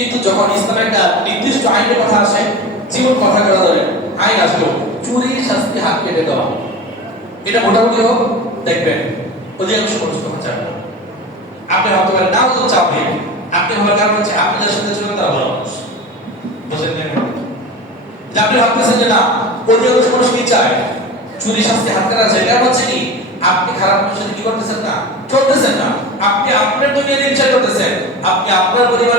কিন্তু যখন ইসলামের একটা নির্দিষ্ট আইনের কথা আসে, জীবন কথা করা ধরে, আইন আসলো, চুরির শাস্তি হাত কেটে দেওয়া। এটা মোটামুটি হোক, দেখবেন, অধিকাংশ মানুষ তখন চাবে না। আপনি হতে পারেন নাও তো চাপে আপনি হওয়ার কারণ হচ্ছে আপনাদের সাথে চলে তারা ভালো মানুষ। আপনি ভাবতেছেন যে না, অধিকাংশ মানুষ কি চায়? চুরি শাস্তি হাত কাটা আছে এটা হচ্ছে কি? আপনি খারাপ মানুষের কি করতেছেন না? চলতেছেন না। আপনি আপনার দুনিয়া বিচার করতেছেন। আপনি আপনার পরিবার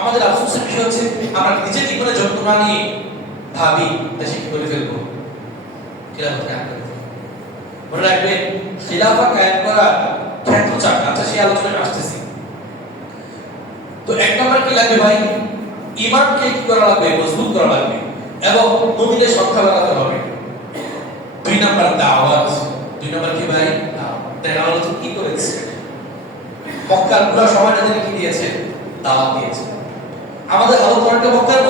আমাদের আফসোসের বিষয় হচ্ছে, আমরা নিজের জীবনে যন্ত্রণা নিয়ে ভাবি দেশে কি করে ফেলব? করে। মনে রাখবেন খিলাফা কায়েম করা খ্যাত চাক আচ্ছা সেই আলোচনায় আসতেছি। তো এক নম্বর কি লাগবে ভাই? ইমানকে কি করা লাগবে? মজবুত করা লাগবে। এবং মুমিনের সংখ্যা বাড়াতে হবে। দুই নম্বর দাওয়াত। দুই নম্বর কি ভাই? দেখা হলো তো কি করেছে? মক্কার পুরো সময়টা তিনি কি দিয়েছে? দাওয়াত দিয়েছে। আমাদের হালত অনেকটা মক্কার